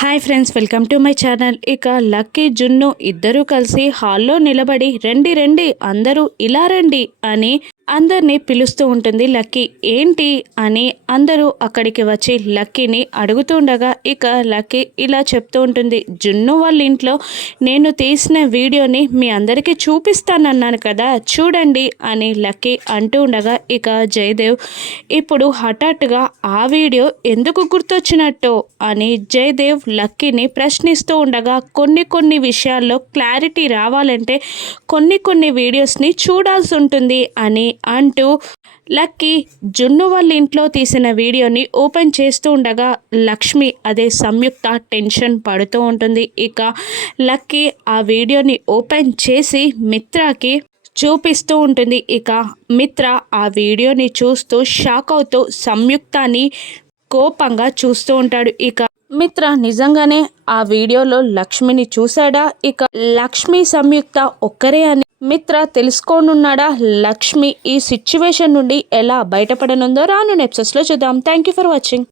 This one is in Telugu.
Hi friends, welcome to my channel. ఇక లక్కీ జున్ను ఇద్దరూ కలిసి హాల్లో నిలబడి రండి రండి అందరూ ఇలా రండి అని అందరినీ పిలుస్తూ ఉంటుంది లక్కీ. ఏంటి అని అందరూ అక్కడికి వచ్చి లక్కీని అడుగుతుండగా ఇక లక్కీ ఇలా చెప్తూ ఉంటుంది, జున్ను వాళ్ళ ఇంట్లో నేను తీసిన వీడియోని మీ అందరికీ చూపిస్తానన్నాను కదా, చూడండి అని లక్కీ అంటూ ఉండగా ఇక జయదేవ్ ఇప్పుడు హఠాత్తుగా ఆ వీడియో ఎందుకు గుర్తొచ్చినట్టు అని జయదేవ్ లక్కీని ప్రశ్నిస్తూ ఉండగా కొన్ని విషయాల్లో క్లారిటీ రావాలంటే కొన్ని వీడియోస్ని చూడాల్సి ఉంటుంది అని అంటూ లక్కీ జున్ను వాళ్ళ ఇంట్లో తీసిన వీడియోని ఓపెన్ చేస్తూ ఉండగా లక్ష్మి అదే సంయుక్త టెన్షన్ పడుతూ ఉంటుంది. ఇక లక్కీ ఆ వీడియోని ఓపెన్ చేసి మిత్రకి చూపిస్తూ ఉంటుంది. ఇక మిత్ర ఆ వీడియోని చూస్తూ షాక్ అవుతూ సంయుక్తాని కోపంగా చూస్తూ ఉంటాడు. ఇక మిత్ర నిజంగానే ఆ వీడియోలో లక్ష్మిని చూశాడా, ఇక లక్ష్మి సంయుక్త ఒక్కరే అని మిత్ర తెలుసుకోనున్నాడా, లక్ష్మి ఈ సిచ్యువేషన్ నుండి ఎలా బయటపడనుందో రాను ఎపిసోడ్స్లో చూద్దాం. Thank you for watching.